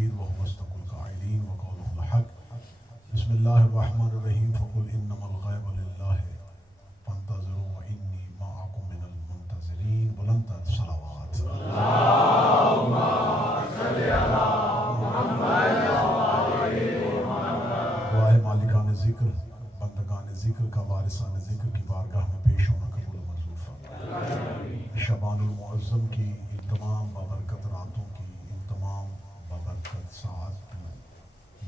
الكبير وهو أصدق القائلين وقوله الحق بسم الله الرحمن الرحيم فقل إنما الغيب لله فانتظروا وإني معكم من المنتظرين بلند صلوات اللهم صل على محمد دعائے مالکان ذکر بندگان ذکر کا وارثان ذکر کی بارگاہ میں پیش ہونا قبول و منظور فرمائے۔ شعبان المعظم کی ان تمام بابرکت راتوں کی ان تمام بابرکت ساعت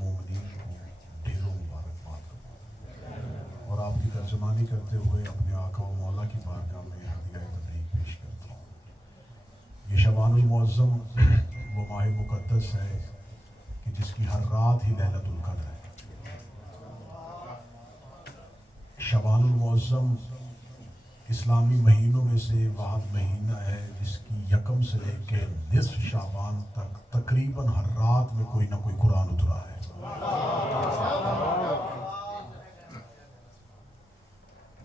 مومنین کو ڈھیروں مبارکباد کروں اور آپ کی ترجمانی کرتے ہوئے اپنے آقا و مولا کی بارگاہ میں ہدیہ تبریک پیش کرتا ہوں۔ یہ شعبان المعظم وہ ماہ مقدس ہے کہ جس کی ہر رات ہی لیلۃ القدر ہے۔ شعبان المعظم اسلامی مہینوں میں سے واحد مہینہ ہے جس کی یکم سے لے کے نصف شعبان تک تقریباً ہر رات میں کوئی نہ کوئی قرآن اترا ہے۔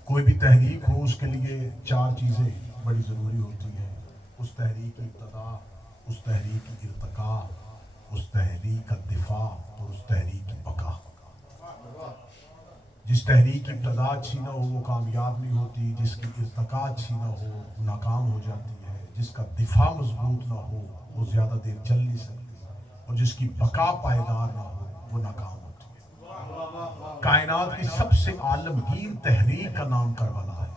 کوئی بھی تحریک ہو اس کے لیے چار چیزیں بڑی ضروری ہوتی ہیں: اس تحریک کی ابتدا، اس تحریک کی ارتقاء، اس تحریک کا دفاع اور اس تحریک کی بقا۔ جس تحریک کی ابتدا اچھی نہ ہو وہ کامیاب نہیں ہوتی، جس کی ارتقاء اچھی نہ ہو ناکام ہو جاتی ہے، جس کا دفاع مضبوط نہ ہو وہ زیادہ دیر چل نہیں سکتی، اور جس کی بقا پائیدار نہ ہو وہ ناکام ہوتی ہے۔ کائنات کی سب سے عالمگیر تحریک کا نام کربلا ہے۔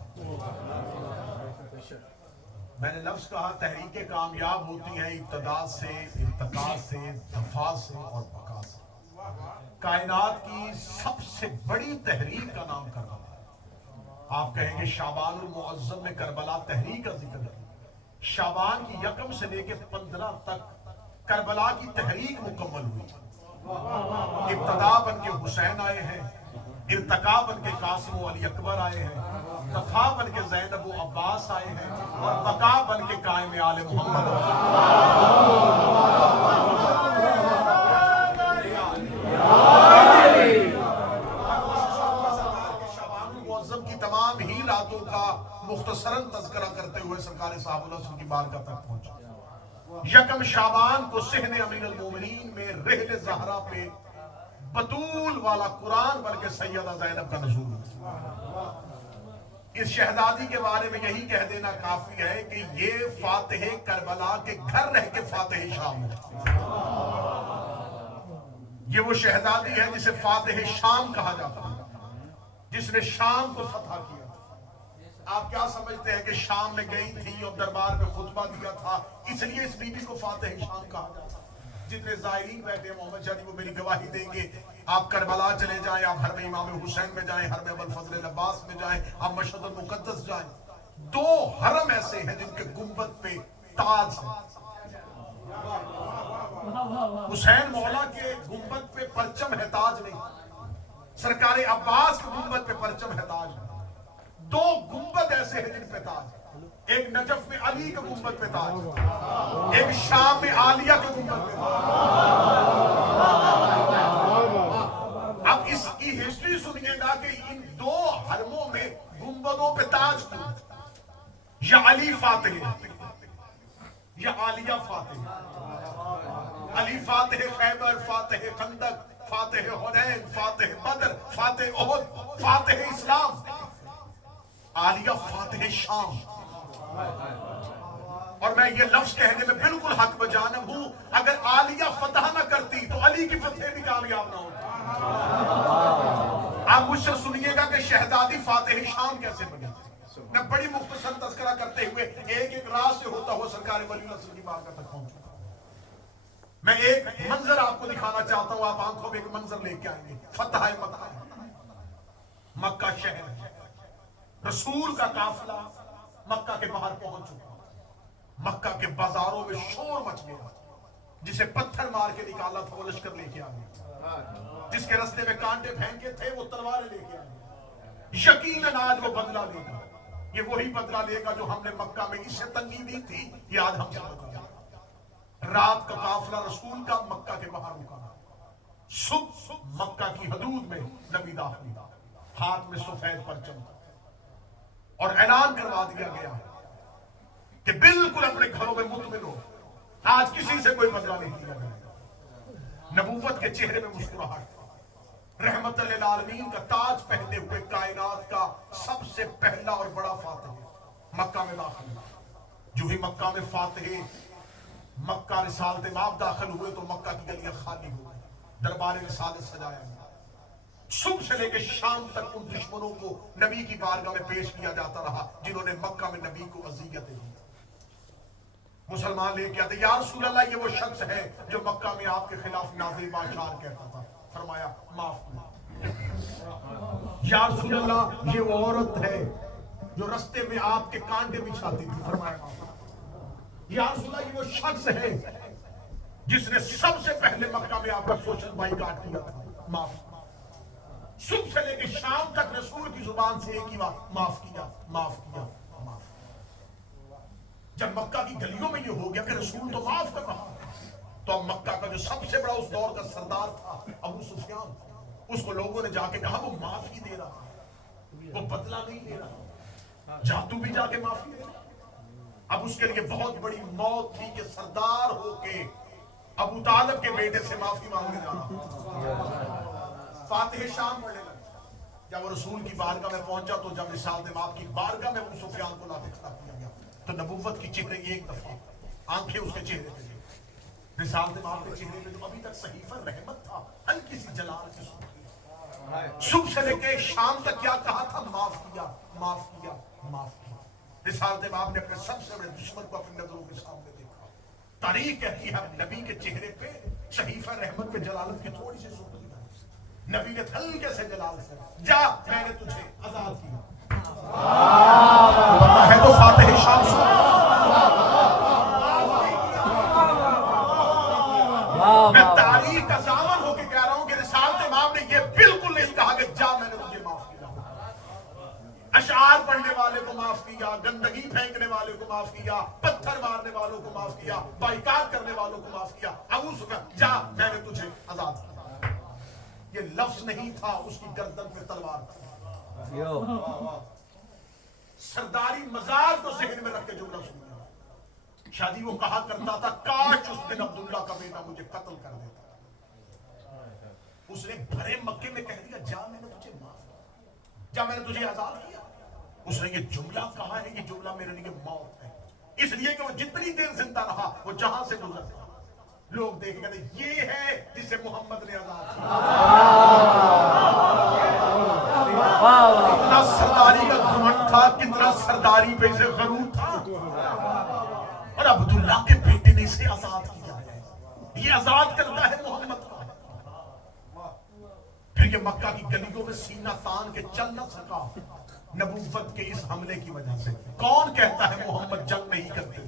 میں نے لفظ کہا تحریکیں کامیاب ہوتی ہیں ابتدا سے، ارتقاء سے، دفاع سے اور بقا سے۔ کائنات کی سب سے بڑی تحریک کا نام کربلا ہے۔ آپ کہیں گے شعبان المعظم میں کربلا تحریک کا ذکر ہے۔ شعبان کی یکم سے لے کے 15 تک کربلا کی تحریک مکمل ہوئی۔ ابتدا بن کے حسین آئے ہیں، ارتقاء بن کے قاسم و علی اکبر آئے ہیں، دفاع بن کے زینب و عباس آئے ہیں، اور بقا بن کے قائم آل محمد۔ شعبان المعظم کی تمام ہی راتوں کا مختصراً تذکرہ کرتے ہوئے سرکار صاحب اللہ کی بارگاہ تک پہنچا۔ یکم شعبان کو صحن امیر المومنین میں رحل زہرا پہ بطول والا قرآن بن کے سیدہ زینب کا نزول ہوا۔ اس شہزادی کے بارے میں یہی کہہ دینا کافی ہے کہ یہ فاتح کربلا کے گھر رہ کے فاتح شام ہے۔ یہ وہ شہزادی ہے جسے فاتح شام کہا جاتا ہے، جس نے شام کو فتح کیا۔ آپ کیا سمجھتے ہیں کہ شام میں گئی تھی اور دربار میں خطبہ دیا تھا اس لیے اس بیٹی کو فاتح شام کہا جاتا ہے؟ جتنے زائرین بیٹھے محمد شاہ جی وہ میری گواہی دیں گے، آپ کربلا چلے جائیں، آپ حرم امام حسین میں جائیں، حرم ابوالفضل العباس میں جائیں، آپ مشہد المقدس جائیں، 2 حرم ایسے ہیں جن کے گنبد پہ تاج ہے۔ حسین مولا کے گنبد پہ پرچم ہے، تاج نہیں۔ سرکار عباس کے گنبد پہ پرچم ہے، تاج ہے۔ 2 گنبد ایسے ہیں جن پہ تاج ہے، ایک نجف میں علی کے گنبد پہ تاج ہے، ایک شام میں عالیہ کے گنبد پہ تاج ہے۔ اب اس کی ہسٹری سنیے گا کہ ان 2 حرموں میں گنبدوں پہ تاج کیوں؟ یا علی فاتح یا عالیہ فاتح؟ علی فاتح خیبر، فاتح خندق، فاتح حنین، فاتح بدر، فاتح احد، فاتح اسلام۔ عالیہ فاتح شام۔ اور میں یہ لفظ کہنے میں بالکل حق بجانب ہوں، اگر عالیہ فتح نہ کرتی تو علی کی فتح بھی کامیاب نہ ہوتی۔ آپ مجھ سے سنیے گا کہ شہزادی فاتح شام کیسے بنی۔ میں بڑی مختصر تذکرہ کرتے ہوئے ایک راز سے ہوتا ہوا سرکار ولی اللہ کی بارگاہ تک پہنچا۔ میں ایک منظر آپ کو دکھانا چاہتا ہوں، آپ آنکھوں میں ایک منظر لے کے آئیں گے۔ فتح مکہ، مکہ شہر، رسول کا قافلہ مکہ کے باہر پہنچ چکا۔ مکہ کے بازاروں میں شور مچ گیا، جسے پتھر مار کے نکالا تھا وہ لشکر لے کے آ گیا، جس کے رستے میں کانٹے پھینکے تھے وہ تلواریں لے کے آ گیا۔ یقیناً آج وہ بدلہ لے گا، یہ وہی بدلہ لے گا جو ہم نے مکہ میں اسے تنگی دی تھی، یہ آج ہم سے بدلہ۔ رات کا قافلہ رسول کا مکہ کے باہر رکا، صبح مکہ کی حدود میں نبی داخل، ہاتھ میں سفید پرچم، اور اعلان کروا دیا گیا کہ بالکل اپنے گھروں میں مطمئن ہو، آج کسی سے کوئی بدلہ نہیں دیا جائے گا۔ نبوت کے چہرے میں مسکراہٹ تھا. رحمت للعالمین کا تاج پہنے ہوئے کائنات کا سب سے پہلا اور بڑا فاتح مکہ میں داخل ہوا. جو ہی مکہ میں فاتح مکہ رسالت مآب داخل ہوئے تو مکہ کی گلیاں خالی ہو گئی. دربار رسالت سجایا گیا. صبح سے لے کے شام تک ان دشمنوں کو نبی کی بارگاہ میں پیش کیا جاتا رہا جنہوں نے مکہ میں نبی کو اذیتیں دی. مسلمان لے کے آتے یا رسول اللہ یہ وہ شخص ہے جو مکہ میں آپ کے خلاف نازل باشار کہتا تھا. فرمایا معاف کیا. یا رسول اللہ یہ وہ عورت ہے جو رستے میں آپ کے کانٹے بچھاتی تھی. فرمایا معاف. یا رسول اللہ یہ وہ شخص ہے جس نے سب سے پہلے مکہ میں آپ کا سوشل بائیکاٹ کیا تھا. معاف. صبح سے لے کے شام تک رسول کی زبان سے ایک ہی بات معاف کیا معاف کیا معاف. جب مکہ کی گلیوں میں یہ ہو گیا کہ رسول تو معاف کر رہا تو اب مکہ کا جو سب سے بڑا اس دور کا سردار تھا ابو سفیان, اس کو لوگوں نے جا کے کہا وہ معاف ہی دے رہا, وہ بدلہ نہیں لے رہا, جا تو بھی جا کے معافی دے رہا. اب اس کے لیے بہت بڑی موت تھی کہ سردار ہو کے ابو طالب کے بیٹے سے معافی مانگنے جا رہا. فاتح شام پڑھنے لگا. جب وہ رسول کی بارگاہ میں پہنچا تو جب رسالت مآب کی بارگاہ میں ابو سفیان کو لا کے کھڑا کیا گیا تو نبوت کی چہرے ایک دفعہ آنکھیں اس کے چہرے پہ گئی. رسالت مآب کے چہرے پہ جو ابھی تک صحیفہ رحمت تھا ہلکی سی جلال کی صبح سے لے کے شام تک کیا کہا تھا معاف کیا معاف کیا معاف کیا. رسالت مآب نے اپنے سب سے بڑے دشمن کو اپنی نظروں کے سامنے دیکھا. تاریخ کہتی ہے نبی کے چہرے پہ صحیفہ رحمت پہ جلالت کی تھوڑی سی صورت دی. نبی نے ہلکے سے جلال سے جا میں نے تجھے آزاد کیا. بندہ ہے تو فاتح شام سن. میں تاریخ کا ضامن ہو کے کہہ رہا ہوں کہ رسالت مآب نے یہ بالکل نہیں کہا کہ جا میں نے تجھے معاف کیا. اشعار پڑھنے والے کو معاف کیا, گندگی پھینکنے والے کو معاف کیا, پتھر مارنے والوں کو معاف کیا, بائیکاٹ کرنے والوں کو معاف کیا. ابو سفیان جا میں نے تجھے آزاد کیا. یہ لفظ نہیں تھا, اس کی گردن پہ تلوار تھی. سرداری مزاج کو ذہن میں رکھ کے جملہ سنیا. شادی وہ کہا کرتا تھا کاش اس دن عبداللہ کا بیٹا مجھے قتل کر دیتا. اس نے بھرے مکے میں کہہ دیا جا میں نے تجھے معاف کیا, جا میں نے تجھے آزاد کیا. اس نے یہ جملہ کہا ہے, یہ جملہ میرے لیے موت ہے, اس لیے کہ وہ جتنی دیر زندہ رہا وہ جہاں سے گزرتا لوگ دیکھیں گے یہ ہے جسے محمد نے آزاد کیا. کتنا سرداری کا گھمنڈ تھا, کتنا سرداری پہ اسے غرور تھا, اور عبداللہ کے بیٹے نے اسے آزاد کیا ہے. یہ آزاد کرتا ہے محمد کا. پھر یہ مکہ کی گلیوں میں سینہ تان کے چل نہ سکا نبوت کے اس حملے کی وجہ سے. کون کہتا ہے محمد جنگ نہیں کرتے؟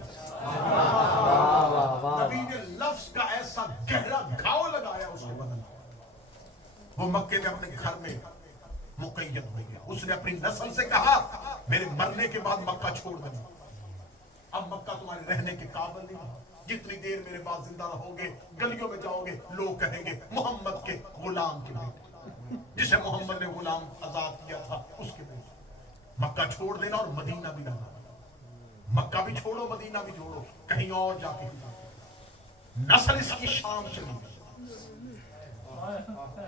نبی نے لفظ کا ایسا گہرا گھاؤ لگایا اس کے بدن. وہ مکے میں اپنے گھر میں مقید ہو گیا. اس نے اپنی نسل سے کہا میرے مرنے کے بعد مکہ چھوڑ دینا, اب مکہ تمہارے رہنے کے قابل نہیں رہا. جتنی دیر میرے بعد زندہ رہو گے گلیوں میں جاؤ گے لوگ کہیں گے محمد کے غلام کے بیٹے, جسے محمد نے غلام آزاد کیا تھا اس کے بیٹے. مکہ چھوڑ دینا اور مدینہ بھی رہنا. مکہ بھی چھوڑو مدینہ بھی چھوڑو, کہیں اور جا کے نسل اس کی شام چلی گئی.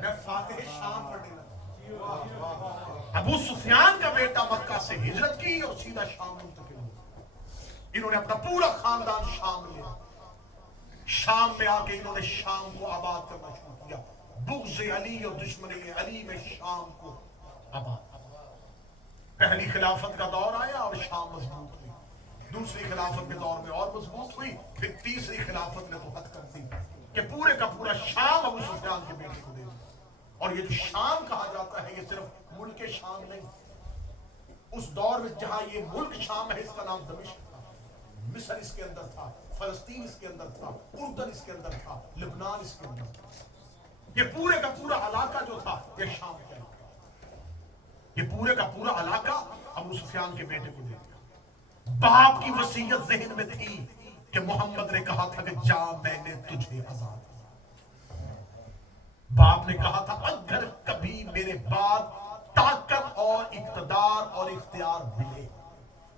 میں فاتح شام پڑھنے لگا. ابو سفیان کا بیٹا مکہ سے ہجرت کی اور سیدھا شام منتقل ہوا. انہوں نے اپنا پورا خاندان شام لیا. شام میں آ کے انہوں نے شام کو آباد کرنا شروع کیا. بغض علی اور دشمنی علی میں شام کو آباد. پہلی خلافت کا دور آیا اور شام مضبوط ہوئی. دوسری خلافت کے دور میں اور مضبوط ہوئی. پھر تیسری خلافت نے تو حد کر دی کہ پورے کا پورا شام ابو سفیان کے بیٹے کو دے دیا. اور یہ جو شام کہا جاتا ہے یہ صرف ملک شام نہیں. اس دور میں جہاں یہ ملک شام ہے اس کا نام دمشق تھا, مصر اس کے اندر تھا, فلسطین اس کے اندر تھا, اردن اس کے اندر تھا, لبنان اس کے اندر تھا. یہ پورے کا پورا علاقہ جو تھا یہ شام کا, یہ پورے کا پورا علاقہ ابو سفیان کے بیٹے کو دے دیا. باپ کی وصیت ذہن میں تھی کہ محمد نے کہا تھا کہ جا میں نے تجھے آزاد کیا. باپ نے کہا تھا اگر کبھی میرے بعد طاقت اور اقتدار اور اختیار ملے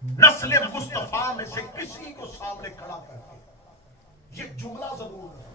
نسل مصطفیٰ میں سے کسی کو سامنے کھڑا کر کے یہ جملہ ضرور ہے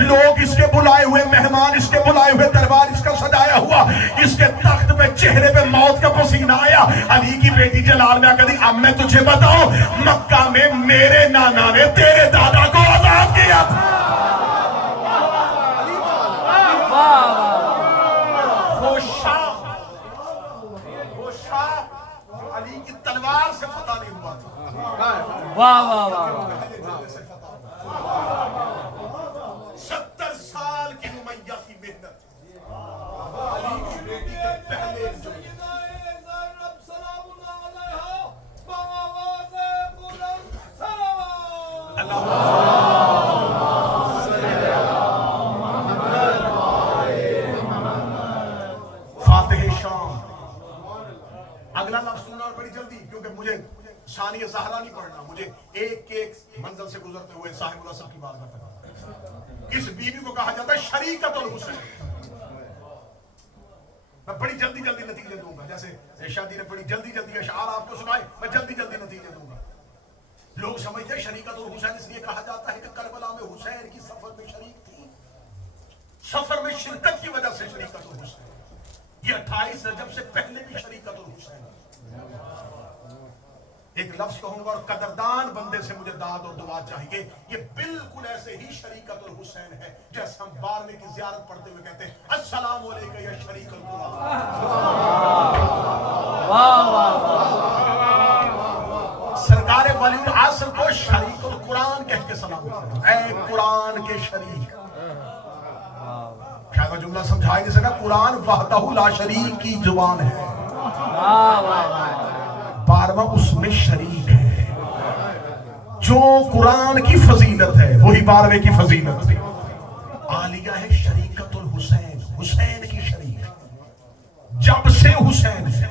لوگ اس کے بلائے ہوئے مہمان، اس کے بلائے ہوئے دربار اس کا سجایا ہوا، اس کے تخت پہ چہرے پہ موت کا پسینہ آیا. علی کی بیٹی جلال میں کہتی اب میں تجھے بتاؤں مکہ میں میرے نانا نے تیرے دادا کو آزاد کیا تھا. وہ شاہ جو علی کی تلوار سے فتح نہیں ہوا تھا. واہ واہ واہ 70 سال کی امیہ کی محنت علی کی بیٹی کے پہلے جو فاتح شام. اگلا لفظ سننا اور بڑی جلدی کیونکہ مجھے ثانیہ زہرا نہیں پڑھنا، مجھے ایک ایک منزل سے گزرتے ہوئے صاحب الاسب کی بات کرتا. اس بیوی کو کہا جاتا ہے شریکت الحسین. میں بڑی جلدی جلدی نتیجے دوں گا، جیسے شادی نے بڑی جلدی جلدی اشعار آپ کو سنائے، میں جلدی جلدی نتیجے دوں گا. لوگ سمجھتے ہیں شریکت الحسین اس لیے کہا جاتا ہے کہ کربلا میں حسین کی سفر میں شریک تھی، سفر میں شرکت کی وجہ سے شریکت الحسین. یہ 28 رجب سے پہلے بھی شریکت الحسین. ایک لفظ کہوں گا اور قدردان بندے سے مجھے داد اور دعا چاہیے. یہ بالکل ایسے ہی شریکت الحسین ہے جیسے ہم بارہویں کی زیارت پڑھتے ہوئے کہتے ہیں السلام علیکم یا شریک القرآن. سرکار ولی العصر کو شریک القرآن کہہ کے سلام کرتے ہیں، اے قرآن کے شریک. شاید میں جملہ سمجھائی نہیں سکا. قرآن وحدہ لا شریک کی زبان ہے، 12واں اس میں شریک ہے. جو قرآن کی فضیلت ہے وہی 12ویں کی فضیلت ہے. عالیہ ہے شریکت الحسین، حسین کی شریک جب سے حسین ہے.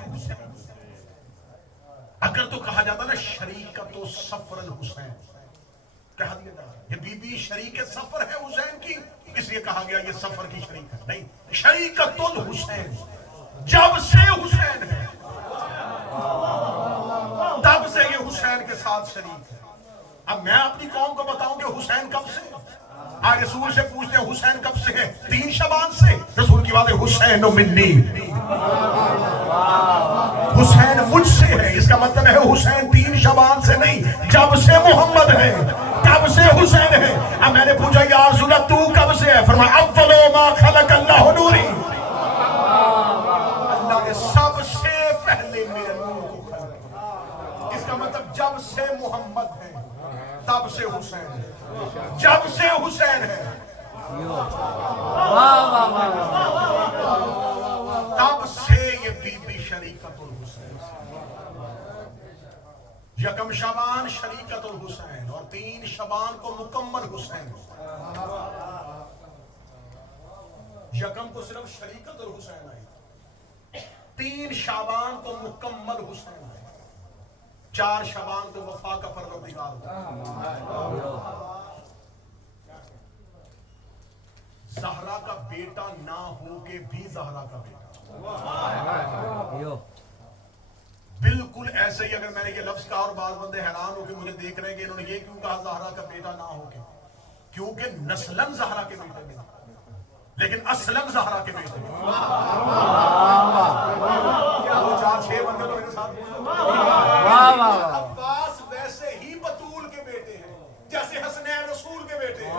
اگر تو کہا جاتا نا شریکت و سفر الحسین، کہا دیا جاتا یہ بی بی شریک سفر ہے حسین کی، اس لیے کہا گیا یہ سفر کی شریک ہے. نہیں، شریکت الحسین جب سے حسین ہے تب سے یہ حسین کے ساتھ شریک ہے. اب میں اپنی قوم کو بتاؤں کہ حسین کب سے؟ آج رسول سے پوچھتے ہیں حسین کب سے ہے؟ 3 شعبان سے. رسول کی بات ہے حسین منی، حسین مجھ سے ہے. اس کا مطلب ہے حسین 3 شعبان سے نہیں، جب سے محمد ہے تب سے حسین ہے. اب میں نے پوچھا یا رسول اللہ تو کب سے ہے؟ فرمایا اول ما خلق اللہ نوری، اللہ نے سب سے پہلے میرے نور کو خلق. اس کا مطلب جب سے محمد ہے تب سے حسین ہے، جب سے حسین ہے تب سے یہ بی بی شریکت الحسین. یکم شعبان شریکت الحسین اور 3 شعبان کو مکمل حسین. یکم کو صرف شریکت الحسین آئی، 3 شعبان کو مکمل حسین آئی، 4 شعبان کو وفا کا پروردگار ہوا. زہرا کا بیٹا نہ ہو کے بھی زہرا کا بیٹا. بالکل ایسے ہی اگر میں نے یہ لفظ کہا اور بعض بندے حیران ہو کے مجھے دیکھ رہے ہیں کہ انہوں نے یہ کیوں کہا زہرا کا بیٹا نہ ہو کے، کیونکہ نسلن زہرا کے بیٹے میں لیکن اصلاً زہرا کے بیٹے میں. 2 4 6 بندے تو میرے ساتھ عباس ویسے ہی بطول کے بیٹے ہیں جیسے حسنین رسول کے بیٹے ہیں.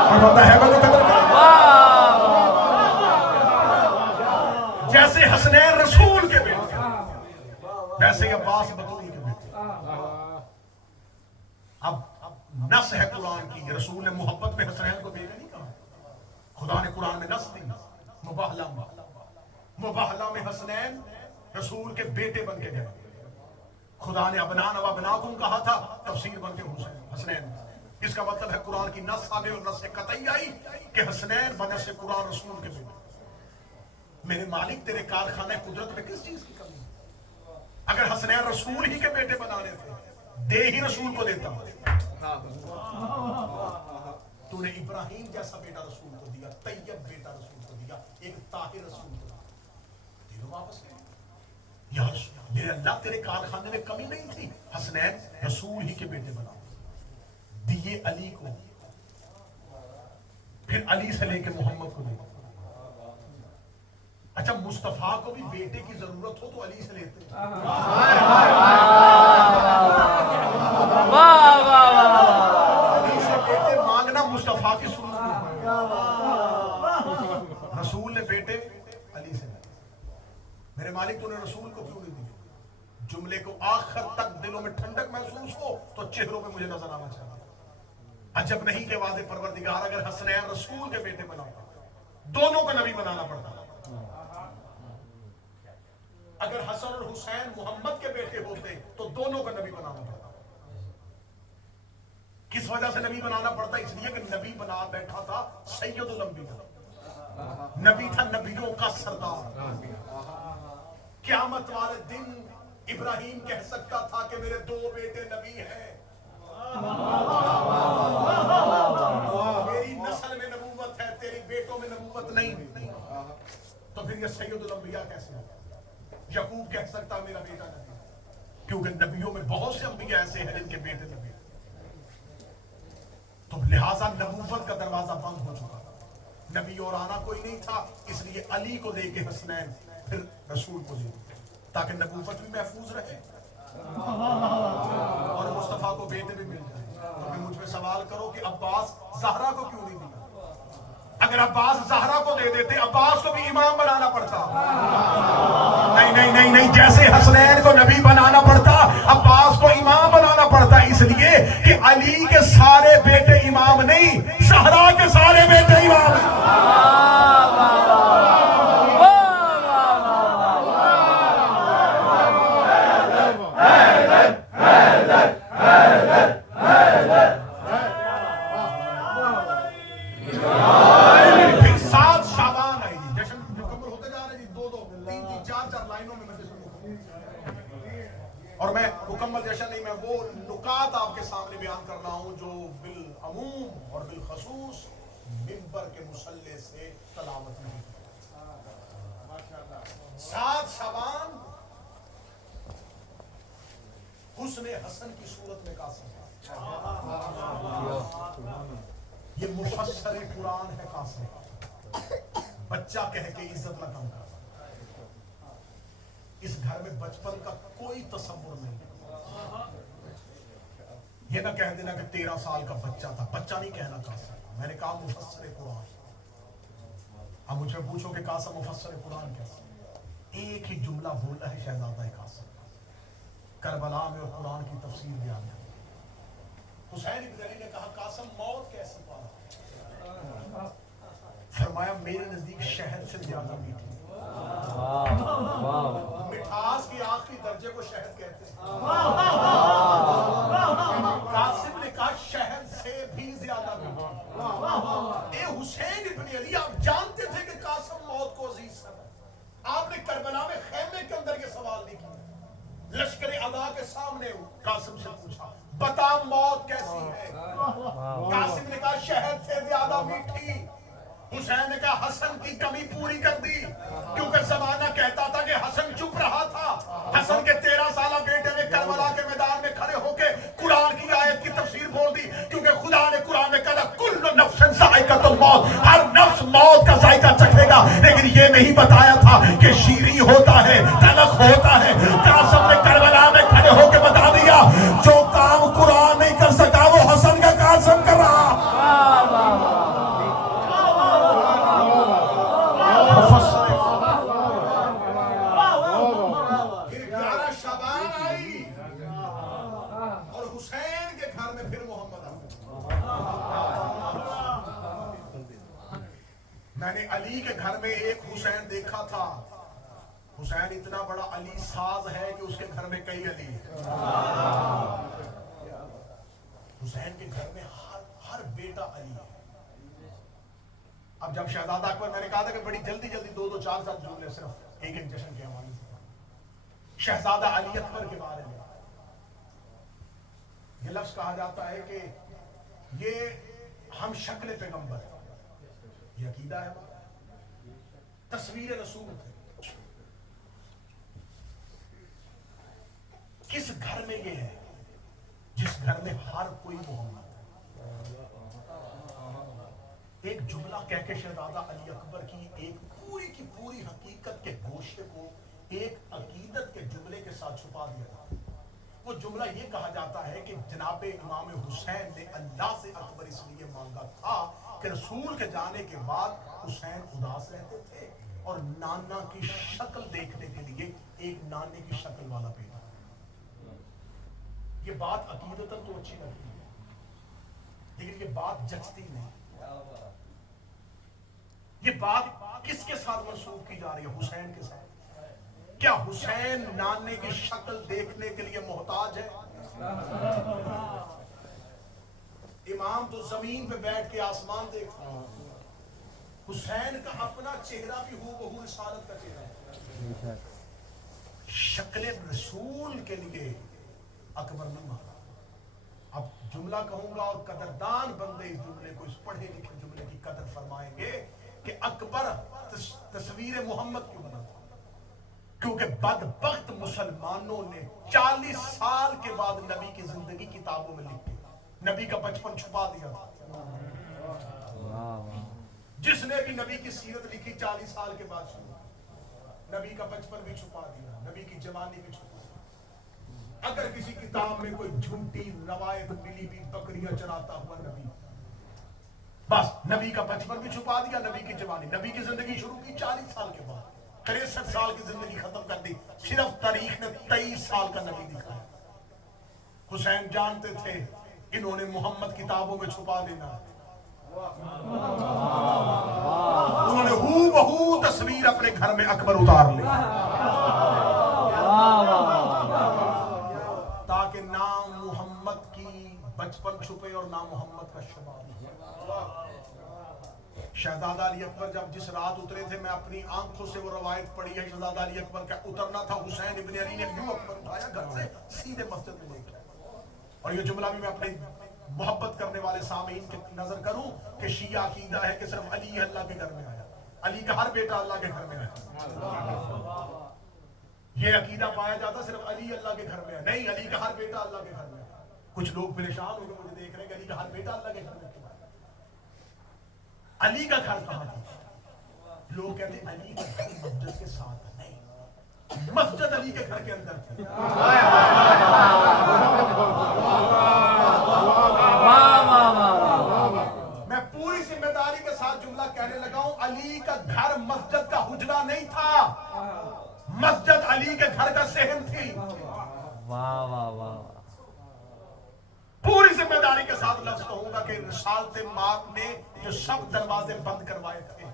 اور بندہ ہے وہ جو قدر کرے جیسے حسنین رسول کے بیٹے ویسے ہی عباس بطول کے بیٹے. اب نص ہے قرآن کی. رسول نے محبت میں حسنین کو بیٹا نہیں کہا، خدا نے قرآن میں نص دی مباہلہ میں حسنین رسول کے بیٹے بن کے گئے. خدا نے ابنان و ابناکم کہا تھا، تفسیر بن کے حسنین. اس کا مطلب ہے قرآن کی نص آگے اور نص قطعی آئی کہ حسنین بننے سے قرآن رسول کے بیٹے. میرے مالک تیرے کارخانے قدرت میں کس چیز کی کمی؟ اگر حسنین رسول ہی کے بیٹے بنانے تھے دے ہی رسول کو دیتا. تو نے ابراہیم جیسا بیٹا رسول کو دیا، طیب بیٹا رسول کو دیا، ایک طاہر رسول کو دیا. دینوں واپس گئے یا میرے اللہ تیرے کارخانے میں کمی نہیں تھی، حسنین رسول ہی کے بیٹے بنا دیے. علی کو پھر علی سے لے کے محمد کو دیتے. اچھا مصطفیٰ کو بھی بیٹے کی ضرورت ہو تو علی سے لیتے. علی سے بیٹے مانگنا مصطفیٰ کی سنت ہے. رسول نے بیٹے علی سے لیتے. میرے مالک تو نے رسول کو کیوں نہیں دی؟ جملے کو آخر تک دلوں میں ٹھنڈک محسوس ہو تو چہروں پہ مجھے نظر آنا چاہیے. عجب نہیں کہ واضح پروردگار اگر حسنین رسول کے بیٹے بناتا دونوں کو نبی بنانا پڑتا. اگر حسن اور حسین محمد کے بیٹے ہوتے تو دونوں کو نبی بنانا پڑتا. کس وجہ سے نبی بنانا پڑتا؟ اس لیے کہ نبی بنا بیٹھا تھا سید الانبیاء. نبی تھا نبیوں کا سردار. قیامت والے دن ابراہیم کہہ سکتا تھا کہ میرے 2 بیٹے نبی ہیں. میری نسل میں نبوت ہے تیری بیٹوں میں نبوت نہیں. تو پھر یہ سید الانبیاء کیسے ہوگا؟ یعقوب کہہ سکتا میرا بیٹا نبی ہے کیونکہ نبیوں میں بہت سے انبیاء ایسے ہیں جن کے بیٹے نبی ہیں. تو لہٰذا نبوت کا دروازہ بند ہو چکا. نبی اور آنا کوئی نہیں تھا اس لیے علی کو دے کے حسنین پھر رسول کو دے تاکہ نبوت بھی محفوظ رہے اور مصطفیٰ کو بیٹے بھی مل جائے. تو پھر مجھ پہ سوال کرو کہ عباس زہرا کو کیوں نہیں دیا؟ اگر عباس زہرا کو دے دیتے عباس کو بھی امام بنانا پڑتا. نہیں نہیں نہیں نہیں، جیسے حسنین کو نبی بنانا پڑتا عباس کو امام بنانا پڑتا. اس لیے کہ علی کے سارے بیٹے امام نہیں زہرا کے سارے بیٹے امام ہیں. اور میں مکمل جشن نہیں، میں وہ نکات آپ کے سامنے بیان کر رہا ہوں جو بالعموم اور بالخصوص منبر کے مصلی سے تلاوت نہیں. 7 شعبان حسن حسن کی صورت میں قاسم. یہ مفسر قرآن ہے قاسم. بچہ کہہ کے عزت نہ کم کر. اس گھر میں بچپن کا کوئی تصور نہیں. یہ نہ کہہ دینا کہ 13 سال کا بچہ تھا. بچہ نہیں کہنا قاسم. میں نے کہا مفسر قرآن. اب مجھ سے پوچھو کہ قاسم مفسر قرآن کیسے؟ ایک ہی جملہ بولا ہے شہزادہ قاسم کربلا میں اور قرآن کی تفسیر بیان ہے. حسین بن علی نے کہا قاسم موت کیسے پایا؟ فرمایا میرے نزدیک شہد سے زیادہ میٹھی. مٹھاس کی آخری درجے کو شہد کہتے ہیں. قاسم نے کہا شہد سے بھی زیادہ میٹھی. اے حسین ابن علی آپ جانتے تھے کہ قاسم موت کو عزیز سمجھتا. آپ نے کربلا میں خیمے کے اندر یہ سوال نہیں کیا. لشکر ادا کے سامنے قاسم سے پوچھا بتا موت کیسی ہے؟ قاسم نے کہا شہد سے زیادہ میٹھی. حسین نے کہا حسن کی کمی پوری کر دی کیونکہ زمانہ کہتا تھا کہ حسن چپ رہا تھا. حسن کے 13 سالہ بیٹے نے کربلا کے میدان میں کھڑے ہو کے قرآن کی آیت کی تفسیر بول دی کیونکہ خدا نے قرآن میں کہا کل نفس ذائقۃ الموت، ہر نفس موت کا ذائقہ چکھے گا. لیکن یہ نہیں بتایا تھا کہ شیریں ہوتا ہے تلخ ہوتا ہے. قاسم نے کربلا میں کھڑے ہو کے بتا دیا جو کام قرآن نہیں کر سکا وہ حسن کا قاسم کر رہا. میں نے علی کے گھر میں ایک حسین دیکھا تھا. حسین اتنا بڑا علی ساز ہے کہ اس کے گھر میں کئی علی ہیں. حسین کے گھر میں ہر بیٹا علی ہے. اب جب شہزادہ اکبر میں نے کہا تھا کہ بڑی جلدی 2 4 جملے صرف ایک جشن کے حوالے سے. شہزادہ علی اکبر کے بارے میں یہ لفظ کہا جاتا ہے کہ یہ ہم شکل پیغمبر ہے. یہ عقیدہ ہے تصویر رسول تھے. کس گھر میں یہ ہے؟ جس گھر میں ہر کوئی محمد ہے. ایک جملہ کہہ کے شہزادہ علی اکبر کی پوری حقیقت کے گوشے کو ایک عقیدت کے جملے کے ساتھ چھپا دیا تھا. وہ جملہ یہ کہا جاتا ہے کہ جناب امام حسین نے اللہ سے اکبر اس لیے مانگا تھا کہ رسول کے جانے کے بعد حسین اداس رہتے تھے اور نانا کی شکل دیکھنے کے لیے ایک نانے کی شکل والا بیٹا. یہ بات عقیدتاً تو اچھی لگتی ہے لیکن یہ بات جچتی نہیں. یہ بات کس کے ساتھ منسوخ کی جا رہی ہے؟ حسین کے ساتھ. کیا حسین نانے کی شکل دیکھنے کے لیے محتاج ہے؟ امام تو زمین پہ بیٹھ کے آسمان دیکھتا ہے. حسین کا اپنا چہرہ بھی ہو بہو رسالت کا چہرہ ہے. شکل رسول کے لیے اکبر نہیں مانگا. اب جملہ کہوں گا اور قدردان بندے اس جملے کو، اس پڑھے لکھے جملے کی قدر فرمائیں گے کہ اکبر تصویر محمد کیوں بنا تھا؟ کیونکہ بدبخت مسلمانوں نے 40 سال کے بعد نبی کی زندگی کتابوں میں لکھی، نبی کا بچپن چھپا دیا تھا. جس نے بھی نبی کی سیرت لکھی 40 سال کے بعد شروع، نبی کا بچپن بھی چھپا دیا، نبی کی جوانی بھی چھپا دیا. اگر کسی کتاب میں کوئی جھوٹی روایت ملی بھی بکریاں چراتا ہوا نبی، بس نبی کا بچپن بھی چھپا دیا، نبی کی جوانی. نبی کی زندگی شروع کی 40 سال کے بعد، 63 سال کی زندگی ختم کر دی. صرف تاریخ نے 23 سال کا نبی دکھایا. حسین جانتے تھے انہوں نے محمد کتابوں میں چھپا دینا ہے. انہوں نے ہو بہو تصویر اپنے گھر میں اکبر اتار لی تاکہ نام محمد کی بچپن چھپے اور نام محمد کا شباب. شہزادہ علی اکبر جب جس رات اترے تھے، میں اپنی آنکھوں سے وہ روایت پڑھی ہے. شہزادہ علی اکبر کا اترنا تھا. حسین ابن علی نے یوں اکبر اٹھایا گھر سے سیدھے مسجد میں لے گیا. اور یہ جملہ بھی میں اپنے محبت کرنے والے سامعین کی نظر کروں کہ شیعہ عقیدہ ہے کہ صرف علی اللہ کے گھر میں آیا، علی کا ہر بیٹا اللہ کے گھر میں آیا. یہ عقیدہ پایا جاتا صرف علی اللہ کے گھر میں آیا. نہیں، علی کا ہر بیٹا اللہ کے گھر میں آیا. کچھ لوگ پریشان ہو کے مجھے دیکھ رہے ہیں کہ علی کا ہر بیٹا اللہ کے گھر میں کیوں آیا؟ علی کا گھر کہاں تھا؟ لوگ کہتے ہیں علی کا گھر مسجد کے ساتھ. نہیں، مسجد علی کے گھر کے اندر تھی. میں پوری ذمہ داری کے ساتھ جملہ کہنے لگا ہوں، علی کا گھر مسجد کا حجرہ نہیں تھا، مسجد علی کے گھر کا صحن تھی. واہ واہ واہ. پوری ذمہ داری کے ساتھ لفظ کہوں گا کہ رسالت مآب نے جو سب دروازے بند کروائے تھے،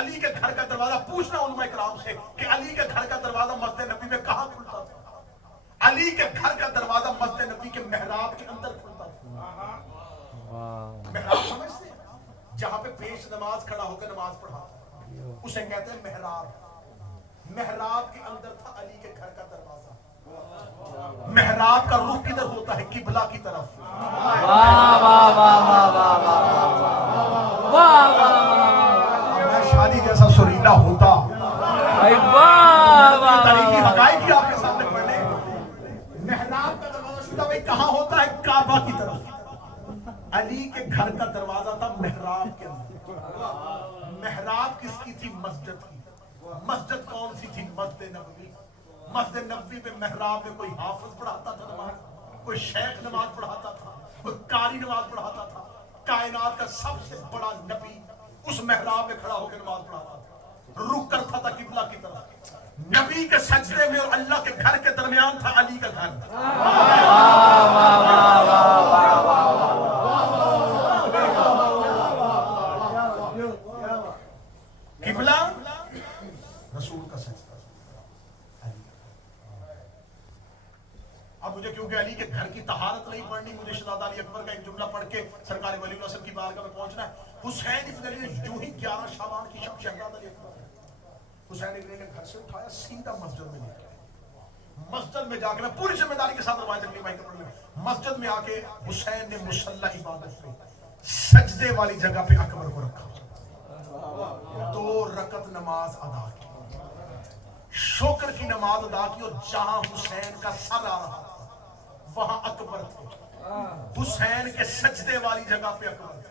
علی کے گھر کا دروازہ، پوچھنا علماء کرام سے کہ علی کے گھر کا دروازہ مسجد نبی میں کہاں کھلتا تھا؟ علی کے گھر کا دروازہ مسجد نبی کے محراب کے اندر کھلتا تھا. محراب سمجھتے ہیں؟ جہاں پہ پیش نماز کھڑا ہو کے نماز پڑھاتا، اسے کہتے ہیں محراب. محراب کے اندر تھا علی کے گھر کا دروازہ. محراب کا رخ کدھر ہوتا ہے؟ قبلہ کی طرف. میں شادی جیسا سریلا ہوتا، تاریخی حقائق ہی آپ کے سامنے پڑھنے. محراب کا دروازہ شدہ بھائی کہاں ہوتا ہے؟ کعبہ کی طرف. علی کے گھر کا دروازہ تھا محراب کے اندر. محراب کس کی تھی؟ مسجد کی. مسجد کون سی تھی؟ مسجد نبوی. مسجد نبوی میں محراب میں کوئی حافظ پڑھاتا تھا نماز، کوئی شیخ نماز پڑھاتا تھا، کوئی قاری نماز پڑھاتا تھا. کائنات کا سب سے بڑا نبی اس محراب میں کھڑا ہو کے نماز پڑھاتا تھا، رک کرتا تھا قبلہ کی طرف. نبی کے سجدے میں اور اللہ کے گھر کے درمیان تھا علی کا گھر. قبلہ رسول کا سجدہ. اب مجھے کیونکہ علی کے گھر کی طہارت نہیں پڑھنی، مجھے شہزادہ علی اکبر کا ایک جملہ پڑھ کے سرکار ولی اللہ صلی اللہ علیہ وسلم کی بارگاہ میں پہنچنا ہے. حسین ابن علی نے جو ہی 11 شعبان کی شب شہزادہ علی اکبر حسین ابن علی نے گھر سے اٹھایا سیدھا مسجد میں لے گیا. مسجد میں جا کے، میں پوری ذمہ داری کے ساتھ روایت اگلی بھائی کے مسجد میں آ کے حسین نے مصلی عبادت میں سجدے والی جگہ پہ اکبر کو رکھا. 2 رکعت نماز ادا کی، شکر کی نماز ادا کی. اور جہاں حسین کا سر آ رہا تھا وہاں اکبر تھے. حسین کے سجدے والی جگہ پہ اکبر تھے.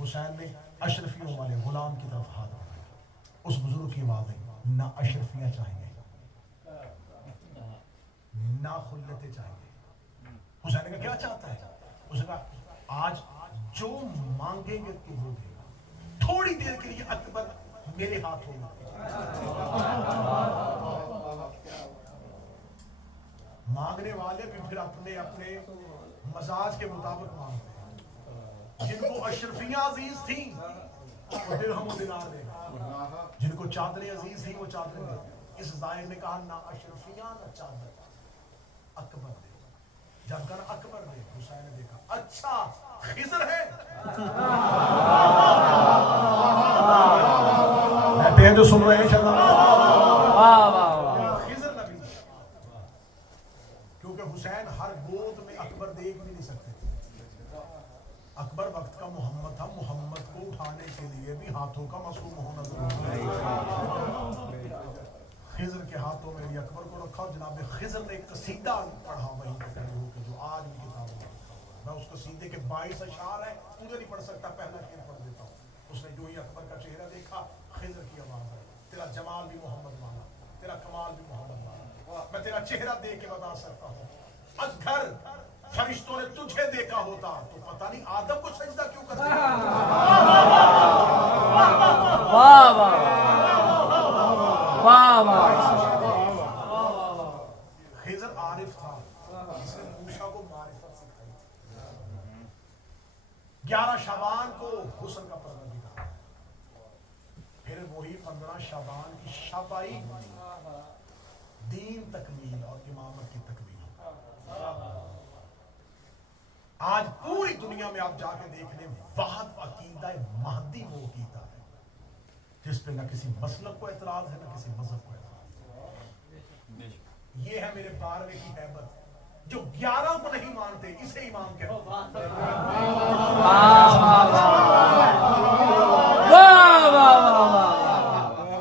حسین نے اشرفیوں والے غلام کی طرف ہاتھ بڑھایا. اس بزرگ کی آواز آئی نہ اشرفیاں چاہیے نہ خلتیں چاہیے. حسین نے کہا کیا چاہتا ہے؟ اس نے کہا آج جو مانگیں گے تو وہ دے گا. تھوڑی دیر کے لیے اکبر میرے ہاتھ ہوگا. مانگنے والے بھی پھر اپنے اپنے مزاج کے مطابق مانگتے ہیں. جن کو اشرفیاں عزیز تھیں وہ درہم و دینار دے گا. جن کو چادریں عزیز تھیں وہ چادریں دے گا. اس زائر نے کہا نہ اشرفیاں نہ چادر اکبر دے. جب کر اکبر دے حسین نے دیکھا اچھا خضر ہے. کہتے ہیں جو سن رہے ہیں شہزادہ خضر نبی. کیونکہ حسین ہر گود میں اکبر دیکھ بھی نہیں سکتے. اکبر وقت کا محمد تھا. محمد کو اٹھانے کے لیے بھی ہاتھوں کا معصوم ہونا ضروری ہے. خضر کے ہاتھوں میں اکبر کو رکھا. جناب خضر نے ایک قصیدہ پڑھا وہیں پہ کھڑے ہو کے جو آج بھی کتابوں میں لکھا ہوا ہے. میں اس قصیدے کے 22 اشعار ہیں پورے نہیں پڑھ سکتا. پہلا شعر پڑھ دیتا ہوں. اس نے جو ہی اکبر کا چہرہ دیکھا خضر کی آواز آئی تیرا جمال بھی محمد والا تیرا کمال بھی محمد والا. میں تیرا چہرہ دیکھ کے بتا سکتا ہوں اگر فرشتوں نے تجھے دیکھا ہوتا تو پتہ نہیں آدم کو سجدہ کیوں کرتے. واہ واہ واہ واہ. خضر عارف تھا. اس نے موسیٰ کو معرفت سکھائی. 11 شعبان کو حسن کا پردہ دکھا. پھر وہی 15 شعبان کی شب آئی دین تکمیل اور امامت کی تکمیل. آج پوری دنیا میں آپ جا کے دیکھ لیں وحد عقیدہ مہدی وہ عقیدہ ہے جس پہ نہ کسی مسلک کو اعتراض ہے نہ کسی مذہب کو اعتراض ہے. یہ ہے میرے 12ویں کی حیبت. جو 11 کو نہیں مانتے اسے امام کہتے ہیں.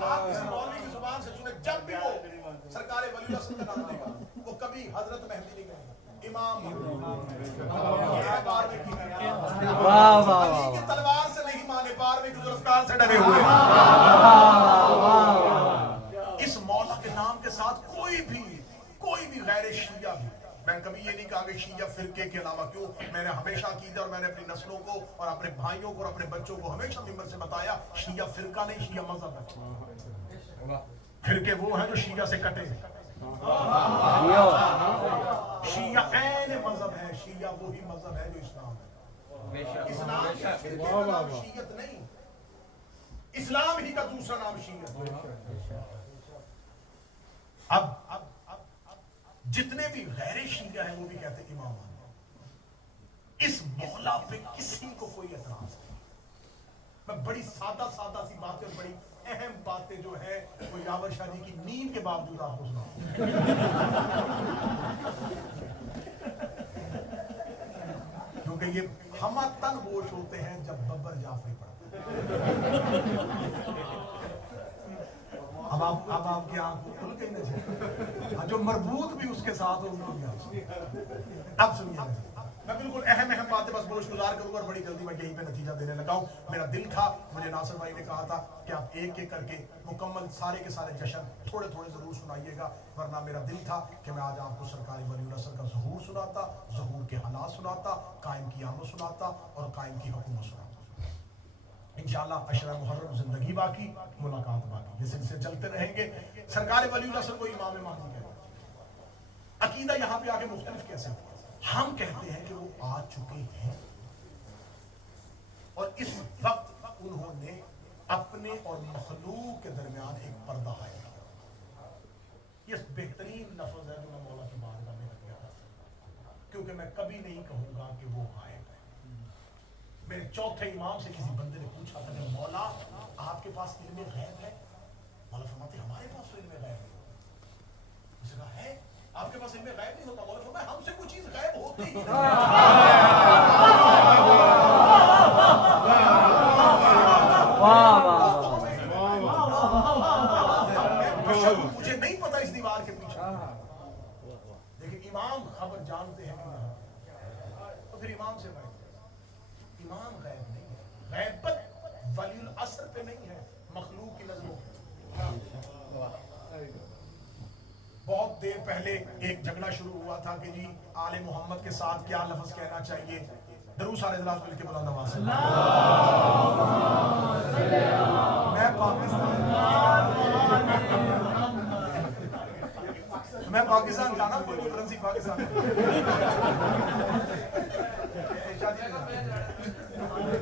آپ کسی مولوی کی زبان سے سنیں جب بھی وہ سرکار ولی اللہ صلی اللہ علیہ وسلم کا نام لے گا وہ کبھی حضرت مہدی نہیں کہے گا امام. یہ ہے 12ویں کی حیبت. علی کی تلوار سے نہیں مانے 12ویں کی ذوالفقار سے ڈرے ہوئے. اس مولا کے نام کے ساتھ کوئی بھی غیر شیعہ بھی. میں کبھی یہ نہیں کہا کہ شیعہ فرقے کے علاوہ کیوں. میں نے ہمیشہ عقیدہ اور میں نے اپنی نسلوں کو اور اپنے بھائیوں کو اور اپنے بچوں کو ہمیشہ ممبر سے بتایا شیعہ فرقہ نہیں شیعہ مذہب ہے. فرقے وہ ہیں جو شیعہ سے کٹے. شیعہ عین مذہب ہے. شیعہ وہی مذہب ہے جو اسلام ہے. اسلام کے فرقے کا نام شیعت نہیں. اسلام ہی کا دوسرا نام شیعت. اب جتنے بھی غیر شیعہ ہیں وہ بھی کہتے ہیں امام آنے. اس مولا پہ کسی کو کوئی اعتراض نہیں. میں بڑی سادہ سی باتیں بڑی اہم باتیں جو ہے وہ یاور شاہ جی کی نیند کے باوجود آپ کو سناؤں. کیونکہ یہ ہم تن گوش ہوتے ہیں جب ببر جعفری پڑھتے ہیں. اب آپ کی آنکھ کھل گئی نا. جو مربوط بھی اس کے ساتھ ہو ان کو بھی. اب سنیے میں بالکل اہم باتیں بس گوش گزار کروں گا اور بڑی جلدی میں یہیں پہ نتیجہ دینے لگا ہوں. میرا دل تھا مجھے ناصر بھائی نے کہا تھا کہ آپ ایک ایک کر کے مکمل سارے کے سارے جشن تھوڑے ضرور سنائیے گا. ورنہ میرا دل تھا کہ میں آج آپ کو سرکار ولی اللہ صلی اللہ علیہ وسلم کا ظہور سناتا, ظہور کے حالات سناتا, قائم قیامت سناتا اور قائم کی حکومت سناتا. انشاءاللہ عشرہ محرم زندگی باقی ملاقات باقی. یہ سلسلے چلتے رہیں گے. سرکار ولی اللہ صلی اللہ علیہ وسلم کو امام مہدی کہتے ہیں. عقیدہ یہاں پہ آ کے مختلف کیسے ہوا. ہم کہتے ہیں کہ وہ آ چکے ہیں اور اس وقت انہوں نے اپنے اور مخلوق کے درمیان ایک پردہ حائل کیا. یہ بہترین لفظ ہے جو میں مولا کی بارگاہ میں رکھ گیا, کیونکہ میں کبھی نہیں کہوں گا کہ وہ غائب ہے. میرے چوتھے امام سے کسی بندے نے پوچھا تھا کہ مولا آپ کے پاس علم غیب ہے؟ مولا فرماتے ہمارے پاس تو علم غیب نہیں. اس نے کہا ہے آپ کے پاس علم غیب نہیں ہوتا؟ مولا فرمایا ہم سے کوئی چیز غائب ہوتی ہی نہیں. مجھے نہیں پتا اس دیوار کے پیچھے, لیکن امام خبر جانتے ہیں کہ تو پھر امام سے بات. امام غیب نہیں ہے. غیبت ولی العصر پہ نہیں ہے، مخلوق کی نظروں پہ۔ بہت دیر پہلے ایک جھگڑا شروع ہوا تھا کہ جی آل محمد کے ساتھ کیا لفظ کہنا چاہیے، درود سارے حضرات مل کے بلند آواز سے میں پاکستان جانا کوئی کرنسی پاکستان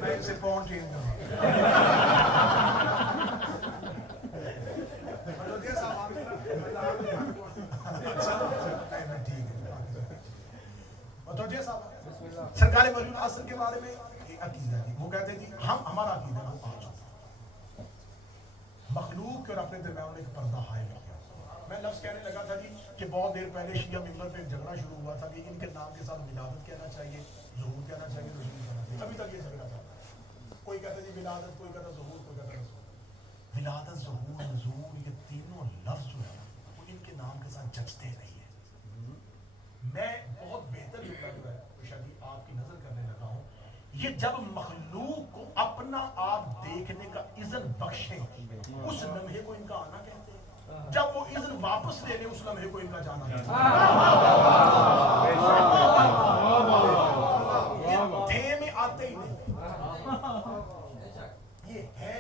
میں ان سے پاؤنڈ چینج سرکار ولی العصر کے بارے میں ایک عقیدہ تھی، وہ کہتے تھے ہمارا عقیدہ وہ آج مخلوق کے اور اپنے درمیان ایک پردہ حائل کیا۔ میں لفظ کہنے لگا تھا جی کہ بہت دیر پہلے شیعہ ممبر پہ ایک جھگڑا شروع ہوا تھا کہ ان کے نام کے ساتھ ولادت کہنا چاہیے، ظہور کہنا چاہیے، رسول کہنا چاہیے۔ ابھی تک یہ جھگڑا تھا، کوئی کہتا جی ولادت، کوئی کہتا ظہور، کوئی کہتا رسول۔ ولادت، ظہور، نزول یہ تینوں لفظ جو ہے وہ ان کے نام کے ساتھ جچتے نہیں ہیں۔ میں بہت بہتر جملہ جو ہے شاید آپ کی نظر کرنے لگا ہوں، یہ جب مخلوق کو اپنا آپ دیکھنے کا اذن بخشیں اس لمحے کو ان کا آنا کہتے ہیں، جب وہ اذن واپس لے لیں اس لمحے کو ان کا جانا کہتے ہیں۔ یہ دھے میں آتے ہی نہیں، یہ ہے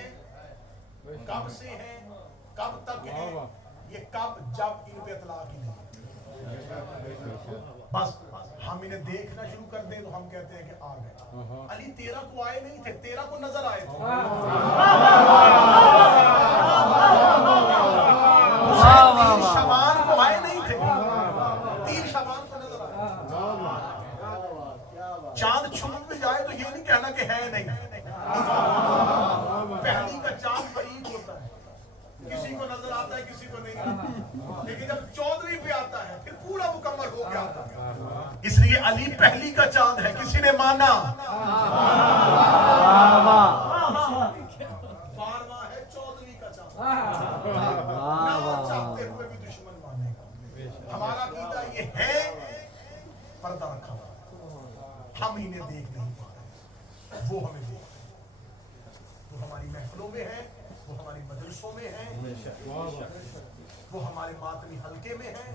کب سے ہے، کب تک ہے، یہ کب جب ان پہ اطلاق ہی نہیں۔ بس ہم انہیں دیکھنا شروع کر دیں تو ہم کہتے ہیں کہ آ گئے۔ علی 13 کو آئے نہیں تھے، 13 کو نظر آئے تھے۔ تین شعبان کو آئے نہیں تھے، 3 شعبان کو نظر آئے۔ چاند چھپ بھی جائے تو یہ نہیں کہنا کہ ہے نہیں۔ پہلی کا چاند بعید ہوتا ہے، کسی کو نظر آتا ہے کسی کو نہیں آتا، لیکن جب 14ویں پہ آتا ہے پھر پورا مکمل ہو گیا آتا ہے۔ اس لیے علی پہلی کا چاند ہے، کسی نے مانا 12واں ہے، 14ویں کا چاند، نہ چاہتے ہوئے بھی دشمن مانے گا۔ ہمارا عقیدہ یہ ہے، پردہ رکھا ہوا، ہم انہیں دیکھ نہیں پا رہے، وہ ہمیں دیکھ رہے ہیں۔ وہ ہماری محفلوں میں ہے، وہ ہماری مدرسوں میں ہے، وہ ہمارے ماتمی حلقے میں ہے،